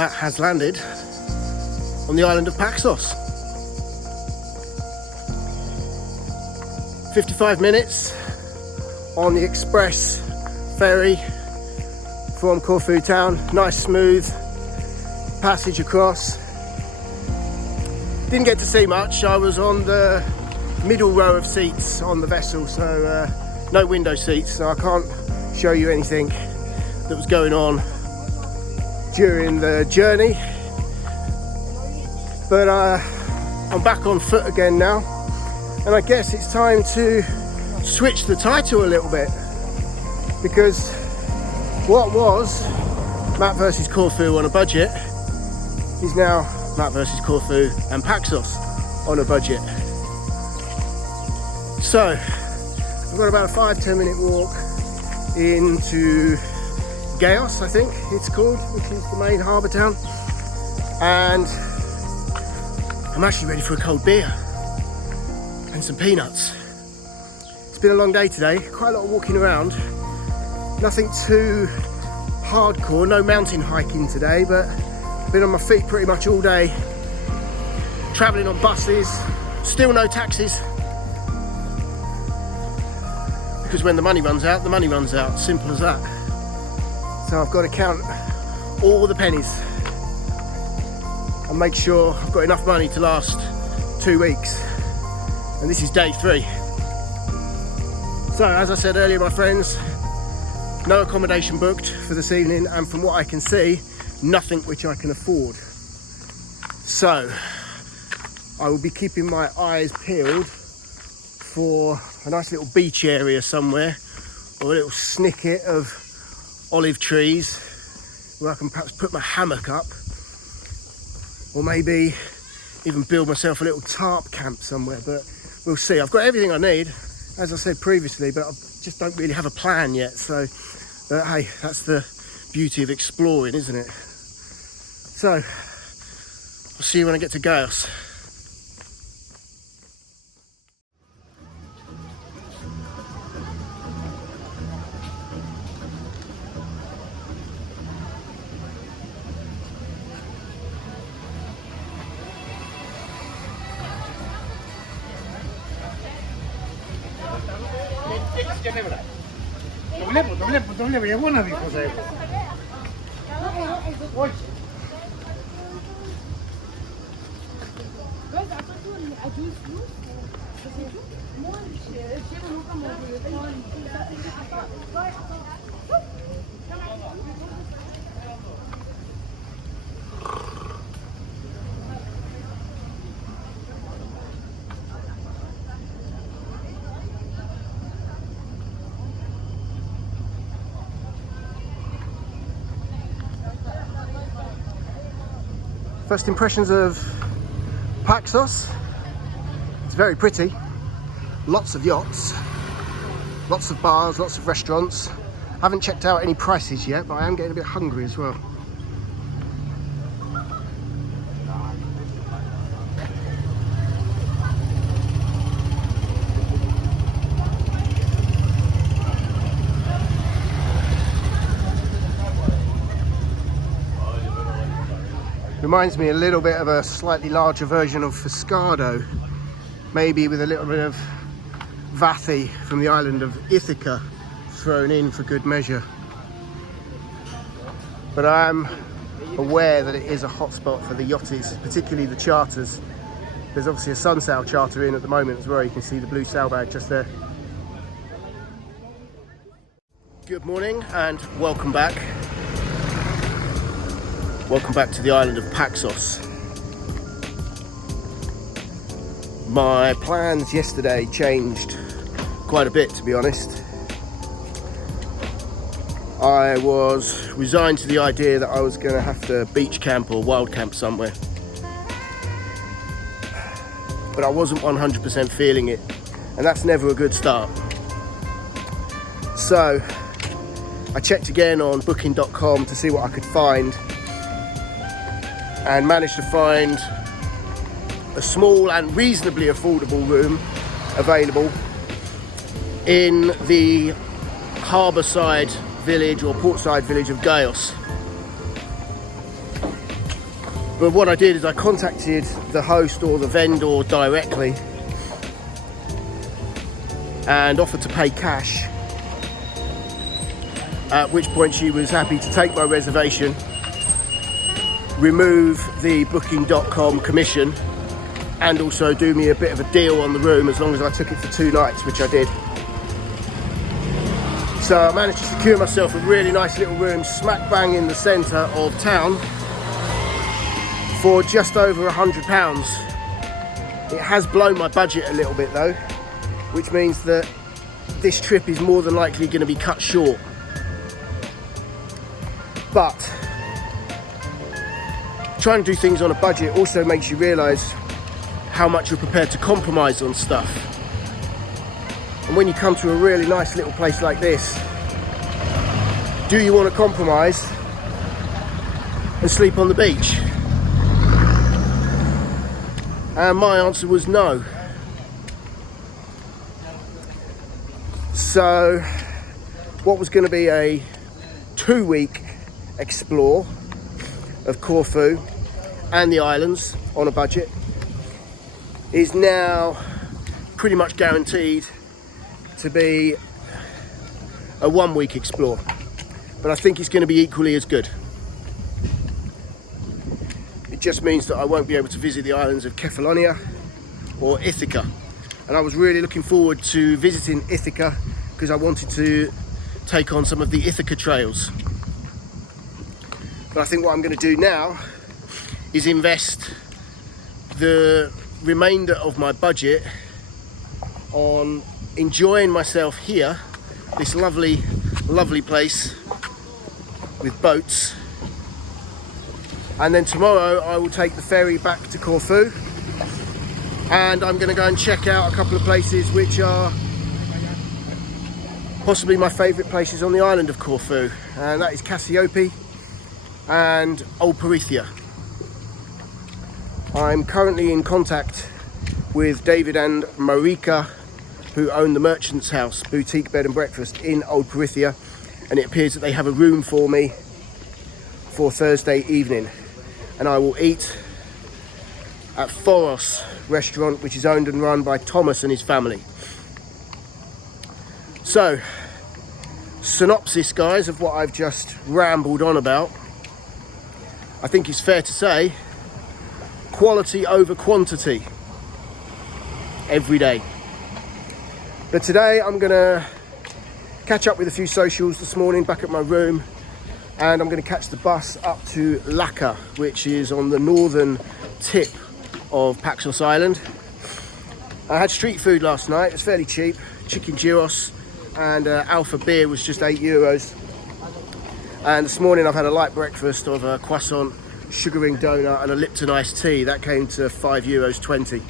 Matt has landed on the island of Paxos. 55 minutes on the express ferry from Corfu town. Nice smooth passage across. Didn't get to see much. I was on the middle row of seats on the vessel, so no window seats, so I can't show you anything that was going on during the journey. But I'm back on foot again now, and I guess it's time to switch the title a little bit, because what was Matt versus Corfu on a budget is now Matt versus Corfu and Paxos on a budget. So I've got about a 5-10 minute walk into Gaios, I think it's called, which is the main harbour town, and I'm actually ready for a cold beer and some peanuts. It's been a long day today, quite a lot of walking around, nothing too hardcore, no mountain hiking today, but I've been on my feet pretty much all day, travelling on buses, still no taxis, because when the money runs out, the money runs out, simple as that. So I've got to count all the pennies and make sure I've got enough money to last 2 weeks. And this is day 3. So as I said earlier, my friends, no accommodation booked for this evening, and from what I can see, nothing which I can afford. So I will be keeping my eyes peeled for a nice little beach area somewhere, or a little snicket of olive trees where I can perhaps put my hammock up, or maybe even build myself a little tarp camp somewhere, but we'll see. I've got everything I need, as I said previously, but I just don't really have a plan yet. So hey, that's the beauty of exploring, isn't it? So I'll see you when I get to Gaios. Doble, buona di cos'è? First impressions of Paxos. It's very pretty. Lots of yachts, lots of bars, lots of restaurants. I haven't checked out any prices yet, but I am getting a bit hungry as well. Reminds me a little bit of a slightly larger version of Foscado, maybe with a little bit of Vathy from the island of Ithaca thrown in for good measure. But I am aware that it is a hotspot for the yachties, particularly the charters. There's obviously a sunsail charter in at the moment as well. You can see the blue sailbag just there. Good morning and welcome back. Welcome back to the island of Paxos. My plans yesterday changed quite a bit, to be honest. I was resigned to the idea that I was going to have to beach camp or wild camp somewhere, but I wasn't 100% feeling it, and that's never a good start. So I checked again on booking.com to see what I could find, and managed to find a small and reasonably affordable room available in the harbour side village or port side village of Gaios. But what I did is I contacted the host or the vendor directly and offered to pay cash, at which point she was happy to take my reservation, remove the booking.com commission, and also do me a bit of a deal on the room as long as I took it for 2 nights, which I did. So I managed to secure myself a really nice little room smack bang in the centre of town for just over £100. It has blown my budget a little bit though, which means that this trip is more than likely going to be cut short. But trying to do things on a budget also makes you realise how much you're prepared to compromise on stuff. And when you come to a really nice little place like this, do you want to compromise and sleep on the beach? And my answer was no. So what was going to be a 2-week explore of Corfu and the islands on a budget is now pretty much guaranteed to be a 1-week explore, but I think it's going to be equally as good. It just means that I won't be able to visit the islands of Kefalonia or Ithaca, and I was really looking forward to visiting Ithaca because I wanted to take on some of the Ithaca trails. But I think what I'm going to do now is invest the remainder of my budget on enjoying myself here, this lovely place with boats, and then tomorrow I will take the ferry back to Corfu, and I'm going to go and check out a couple of places which are possibly my favourite places on the island of Corfu, and that is Cassiope and Old Parithia. I'm currently in contact with David and Marika, who own the Merchant's House boutique bed and breakfast in Old Parithia, and it appears that they have a room for me for Thursday evening, and I will eat at Foros restaurant, which is owned and run by Thomas and his family. So, synopsis guys of what I've just rambled on about. I think it's fair to say quality over quantity every day. But today I'm gonna catch up with a few socials this morning back at my room, and I'm gonna catch the bus up to Lakka, which is on the northern tip of Paxos Island. I had street food last night. It was fairly cheap, chicken gyros, and Alpha beer was just €8. And this morning I've had a light breakfast of a croissant, sugar ring donut and a Lipton iced tea. That came to €5.20.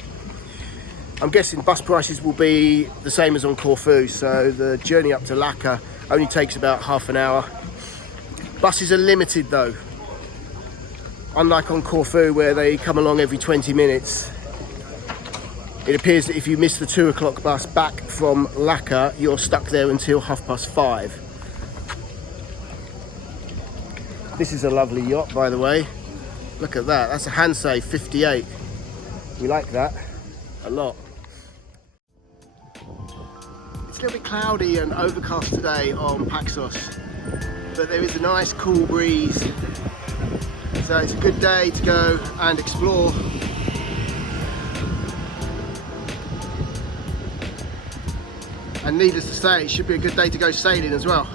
I'm guessing bus prices will be the same as on Corfu, so the journey up to Lakka only takes about half an hour. Buses are limited though, unlike on Corfu where they come along every 20 minutes. It appears that if you miss the 2 o'clock bus back from Lakka, you're stuck there until 5:30. This is a lovely yacht, by the way. Look at that, that's a Hansei 58. We like that a lot. It's a little bit cloudy and overcast today on Paxos, but there is a nice cool breeze. So it's a good day to go and explore. And needless to say, it should be a good day to go sailing as well.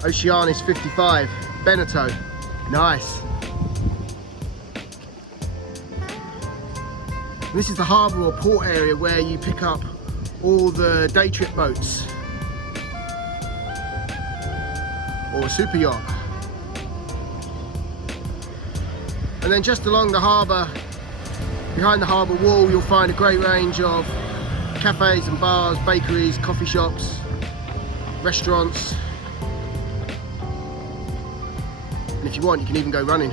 Oceanis 55, Beneteau, nice. This is the harbour or port area where you pick up all the day trip boats or super yacht. And then just along the harbour, behind the harbour wall, you'll find a great range of cafes and bars, bakeries, coffee shops, restaurants. And if you want, you can even go running.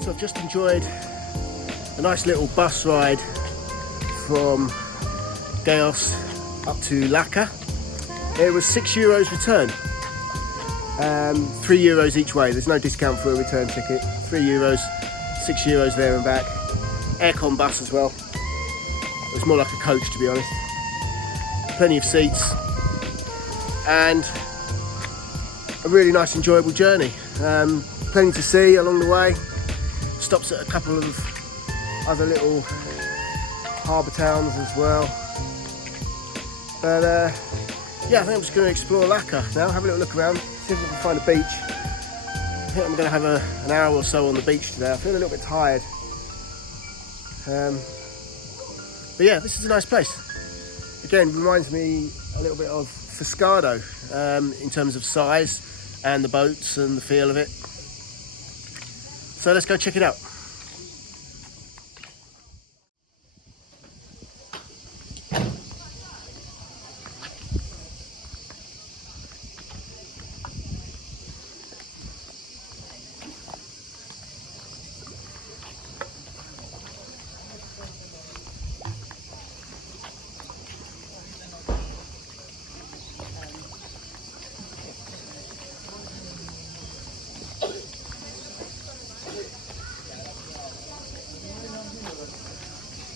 So I've just enjoyed a nice little bus ride from Gaios up to Lakka, It was €6 return. €3 each way. There's no discount for a return ticket. €3, €6 there and back. Aircon bus as well. It was more like a coach, to be honest. Plenty of seats and a really nice, enjoyable journey. Plenty to see along the way. Stops at a couple of other little harbour towns as well. But yeah, I think I'm just going to explore Lakka now, have a little look around, see if I can find a beach. I think I'm going to have an hour or so on the beach today. I feel a little bit tired. But yeah, this is a nice place. Again, reminds me a little bit of Fuscado in terms of size and the boats and the feel of it. So let's go check it out.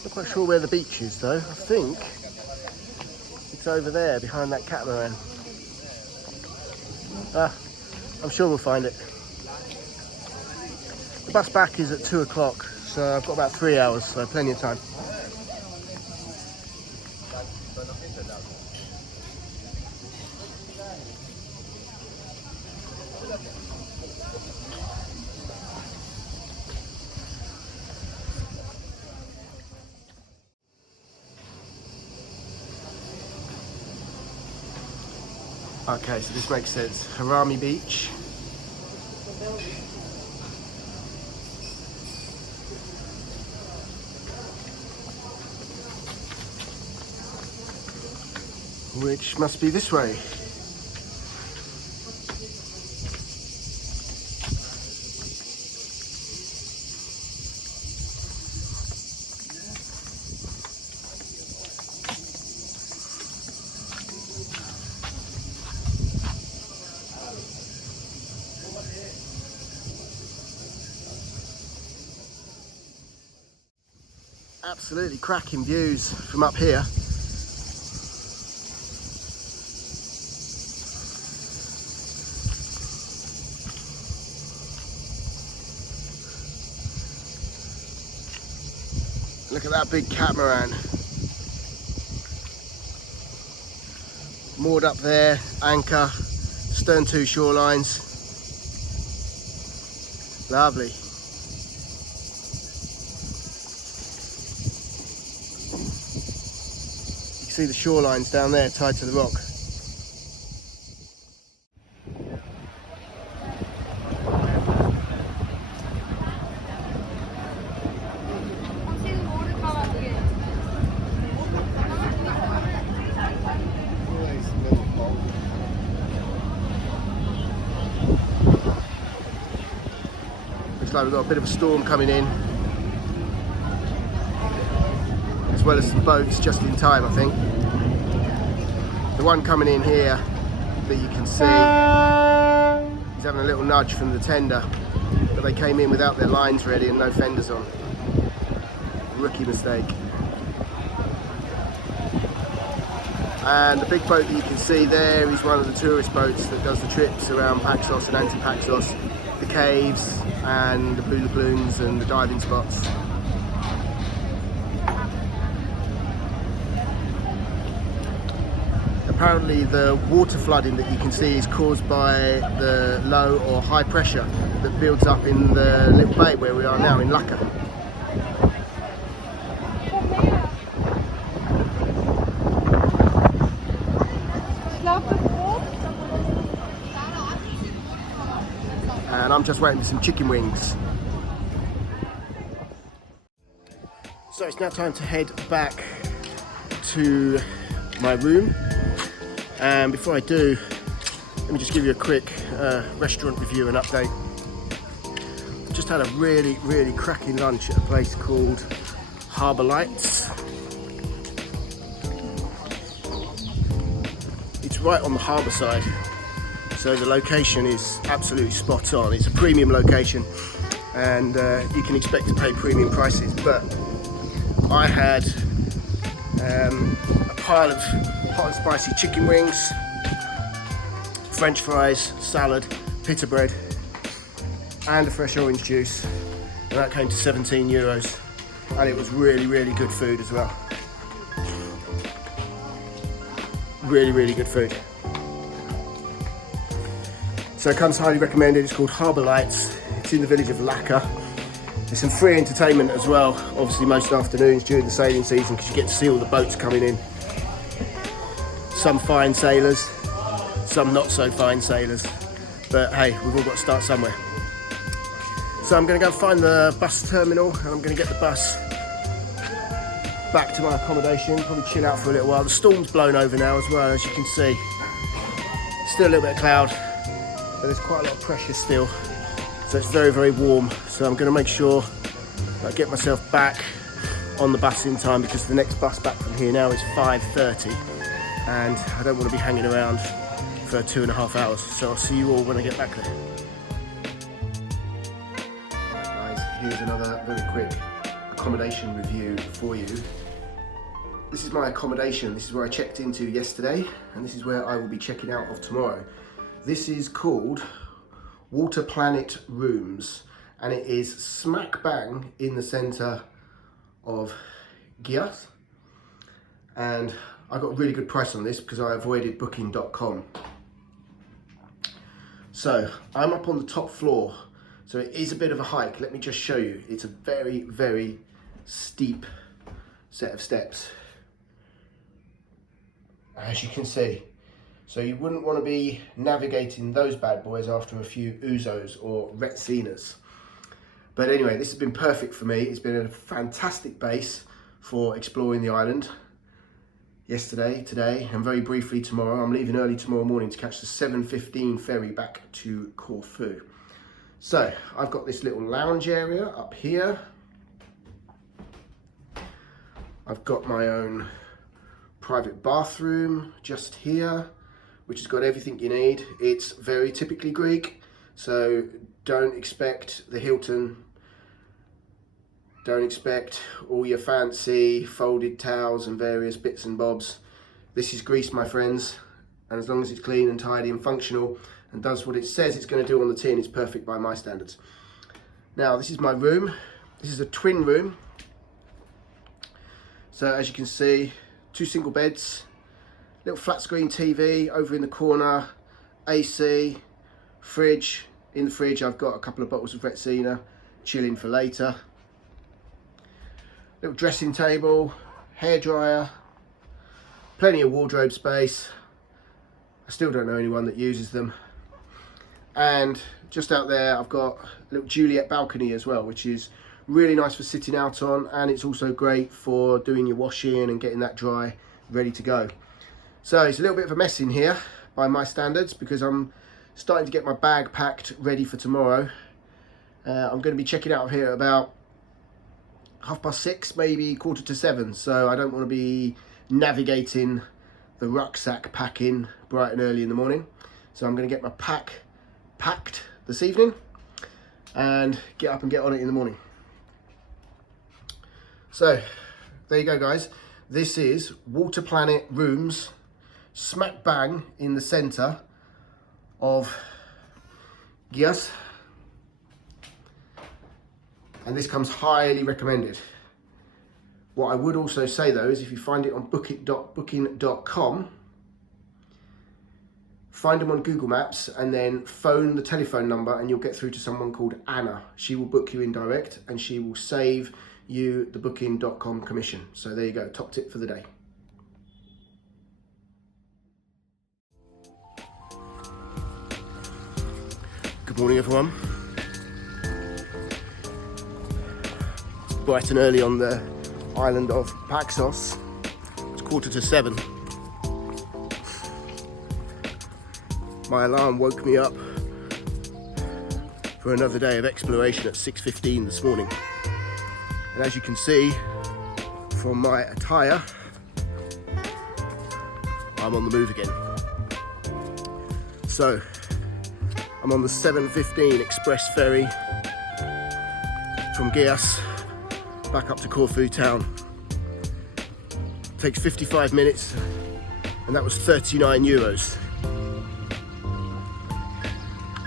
Not quite sure where the beach is though. I think it's over there behind that catamaran. I'm sure we'll find it. The bus back is at 2 o'clock, so I've got about 3 hours, so plenty of time. Okay, so this makes sense. Harami Beach. Which must be this way. Absolutely cracking views from up here. Look at that big catamaran. Moored up there, anchor, stern to shorelines. Lovely. See the shorelines down there tied to the rock. Looks like we've got a bit of a storm coming in, as well as some boats just in time, I think. The one coming in here that you can see is having a little nudge from the tender, but they came in without their lines ready and no fenders on. Rookie mistake. And the big boat that you can see there is one of the tourist boats that does the trips around Paxos and anti-Paxos, the caves and the blue lagoons and the diving spots. Apparently the water flooding that you can see is caused by the low or high pressure that builds up in the little bay where we are now in Lakka. And I'm just waiting for some chicken wings. So it's now time to head back to my room. And before I do, let me just give you a quick restaurant review and update. Just had a really cracking lunch at a place called Harbour Lights. It's right on the harbour side, so the location is absolutely spot on. It's a premium location, and you can expect to pay premium prices, but I had a pile of hot and spicy chicken wings, French fries, salad, pita bread, and a fresh orange juice, and that came to 17 euros, and it was really, really good food as well. Really, really good food. So it comes highly recommended. It's called Harbour Lights. It's in the village of Lakka. There's some free entertainment as well, obviously most afternoons during the sailing season, because you get to see all the boats coming in. Some fine sailors, some not so fine sailors, but hey, we've all got to start somewhere. So I'm going to go find the bus terminal, and I'm going to get the bus back to my accommodation, probably chill out for a little while. The storm's blown over now as well, as you can see. Still a little bit of cloud, but there's quite a lot of pressure still, so it's very, very warm. So I'm going to make sure I get myself back on the bus in time, because the next bus back from here now is 5:30, and I don't want to be hanging around for 2.5 hours. So I'll see you all when I get back there. Right, guys, here's another very quick accommodation review for you. This is my accommodation. This is where I checked into yesterday, and this is where I will be checking out of tomorrow. This is called Water Planet Rooms, and it is smack bang in the center of Gaios, and I got a really good price on this because I avoided booking.com. So I'm up on the top floor, so it is a bit of a hike. Let me just show you. It's a very, very steep set of steps, as you can see. So you wouldn't want to be navigating those bad boys after a few ouzos or retzinas. But anyway, this has been perfect for me. It's been a fantastic base for exploring the island yesterday, today, and very briefly tomorrow. I'm leaving early tomorrow morning to catch the 7:15 ferry back to Corfu. So I've got this little lounge area up here. I've got my own private bathroom just here, which has got everything you need. It's very typically Greek, so don't expect the Hilton. Don't expect all your fancy folded towels and various bits and bobs. This is Greece, my friends, and as long as it's clean and tidy and functional and does what it says it's going to do on the tin, it's perfect by my standards. Now, this is my room. This is a twin room. So as you can see, 2 single beds, little flat screen TV over in the corner, AC, fridge. In the fridge I've got a couple of bottles of Retsina, chilling for later. Little dressing table, hairdryer, plenty of wardrobe space. I still don't know anyone that uses them. And just out there I've got a little Juliet balcony as well, which is really nice for sitting out on, and it's also great for doing your washing and getting that dry, ready to go. So it's a little bit of a mess in here by my standards, because I'm starting to get my bag packed ready for tomorrow. I'm going to be checking out of here at about 6:30, maybe 6:45, so I don't want to be navigating the rucksack packing bright and early in the morning. So I'm going to get my pack packed this evening and get up and get on it in the morning. So there you go, guys. This is Water Planet Rooms, smack bang in the center of Gaios, and this comes highly recommended. What I would also say though is, if you find it on booking.com, find them on Google Maps and then phone the telephone number, and you'll get through to someone called Anna. She will book you in direct, and she will save you the booking.com commission. So there you go, top tip for the day. Good morning, everyone. It's bright and early on the island of Paxos. It's 7:15. My alarm woke me up for another day of exploration at 6:15 this morning. And as you can see from my attire, I'm on the move again. So I'm on the 7:15 express ferry from Gaios back up to Corfu town. Takes 55 minutes, and that was 39 euros.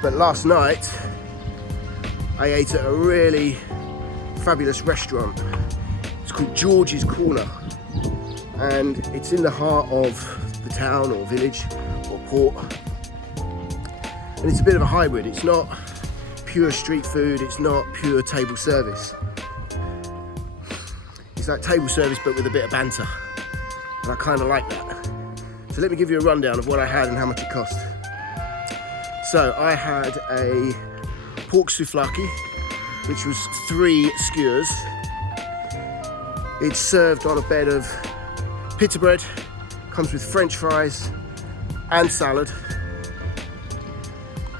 But last night I ate at a really fabulous restaurant. It's called George's Corner, and it's in the heart of the town or village or port, and it's a bit of a hybrid. It's not pure street food, it's not pure table service. It's like table service but with a bit of banter, and I kind of like that. So let me give you a rundown of what I had and how much it cost. So I had a pork souvlaki, which was 3 skewers. It's served on a bed of pita bread, comes with French fries and salad,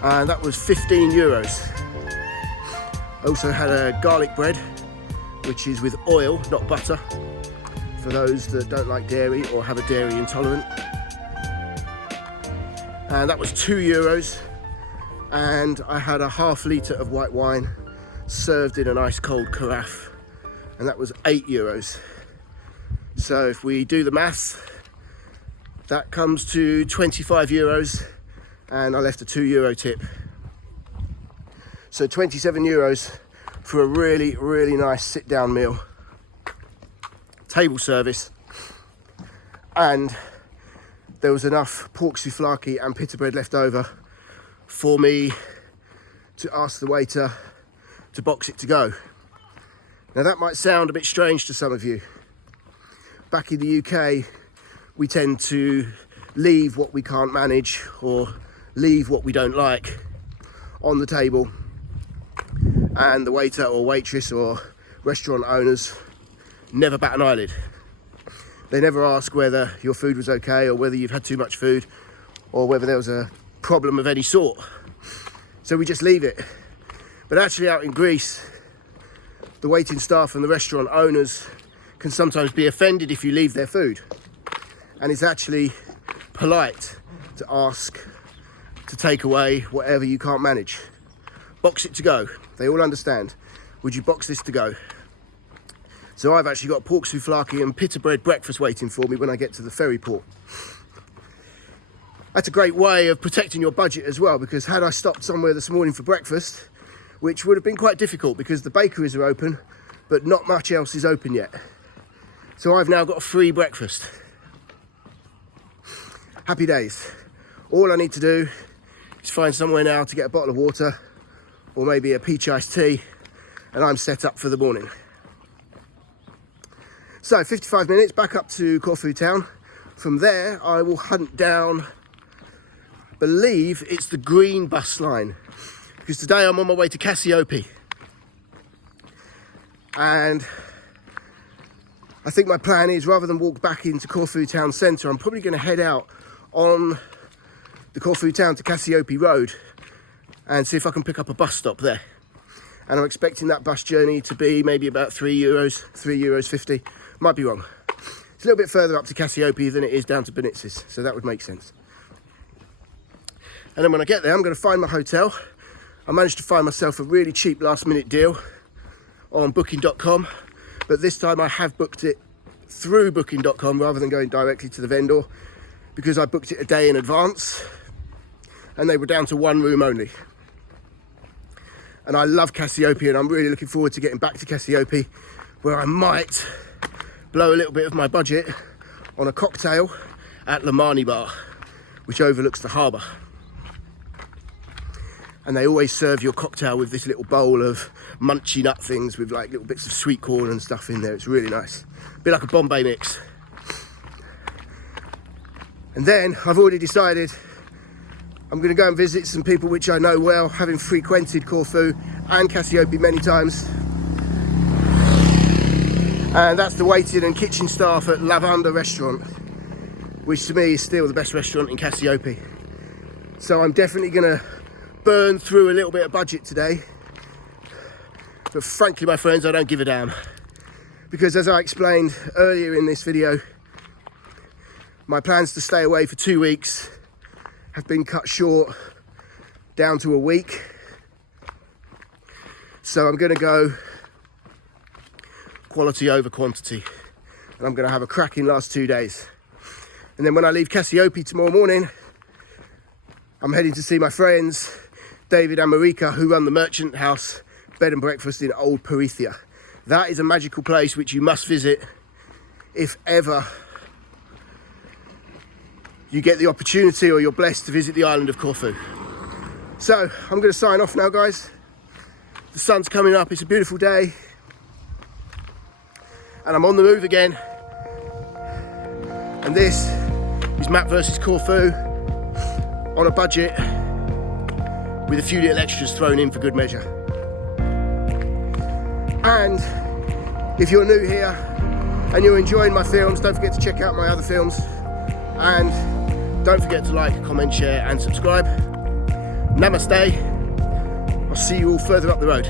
and that was 15 euros. I also had a garlic bread, which is with oil, not butter, for those that don't like dairy or have a dairy intolerant. And that was 2 euros. And I had a ½ litre of white wine served in an ice cold carafe, and that was 8 euros. So if we do the maths, that comes to 25 euros, and I left a 2 euro tip. So 27 euros for a really, really nice sit down meal, table service, and there was enough pork souvlaki and pita bread left over for me to ask the waiter to box it to go. Now that might sound a bit strange to some of you. Back in the UK, we tend to leave what we can't manage or leave what we don't like on the table, and the waiter or waitress or restaurant owners never bat an eyelid. They never ask whether your food was okay or whether you've had too much food or whether there was a problem of any sort. So we just leave it. But actually out in Greece, the waiting staff and the restaurant owners can sometimes be offended if you leave their food. And it's actually polite to ask to take away whatever you can't manage. Box it to go. They all understand. Would you box this to go? So I've actually got pork souvlaki and pita bread breakfast waiting for me when I get to the ferry port. That's a great way of protecting your budget as well, because had I stopped somewhere this morning for breakfast, which would have been quite difficult because the bakeries are open, but not much else is open yet. So I've now got a free breakfast. Happy days. All I need to do is find somewhere now to get a bottle of water or maybe a peach iced tea, and I'm set up for the morning. So 55 minutes back up to Corfu town. From there, I will hunt down, believe it's the green bus line, because today I'm on my way to Cassiope, and I think my plan is, rather than walk back into Corfu town centre, I'm probably going to head out on the Corfu town to Cassiope road and see if I can pick up a bus stop there. And I'm expecting that bus journey to be maybe about €3.50. Might be wrong. It's a little bit further up to Cassiope than it is down to Benitsis, so that would make sense. And then when I get there, I'm going to find my hotel. I managed to find myself a really cheap last minute deal on booking.com, but this time I have booked it through booking.com rather than going directly to the vendor, because I booked it a day in advance and they were down to 1 room only. And I love Cassiope, and I'm really looking forward to getting back to Cassiope, where I might blow a little bit of my budget on a cocktail at Lamani Bar, which overlooks the harbour. And they always serve your cocktail with this little bowl of munchy nut things with like little bits of sweet corn and stuff in there. It's really nice. A bit like a Bombay mix. And then I've already decided I'm going to go and visit some people which I know well, having frequented Corfu and Cassiope many times. And that's the waiting and kitchen staff at Lavanda restaurant, which to me is still the best restaurant in Cassiope. So I'm definitely going to burn through a little bit of budget today, but frankly, my friends, I don't give a damn, because as I explained earlier in this video, my plan's to stay away for 2 weeks, have been cut short down to a week. So I'm gonna go quality over quantity. And I'm gonna have a cracking last 2 days. And then when I leave Cassiope tomorrow morning, I'm heading to see my friends, David and Marika, who run the Merchant House Bed and Breakfast in Old Parithia. That is a magical place which you must visit if ever you get the opportunity or you're blessed to visit the island of Corfu. So I'm going to sign off now, guys. The sun's coming up, it's a beautiful day, and I'm on the move again. And this is Matt versus Corfu on a budget with a few little extras thrown in for good measure. And if you're new here and you're enjoying my films, don't forget to check out my other films, and don't forget to like, comment, share and subscribe. Namaste. I'll see you all further up the road.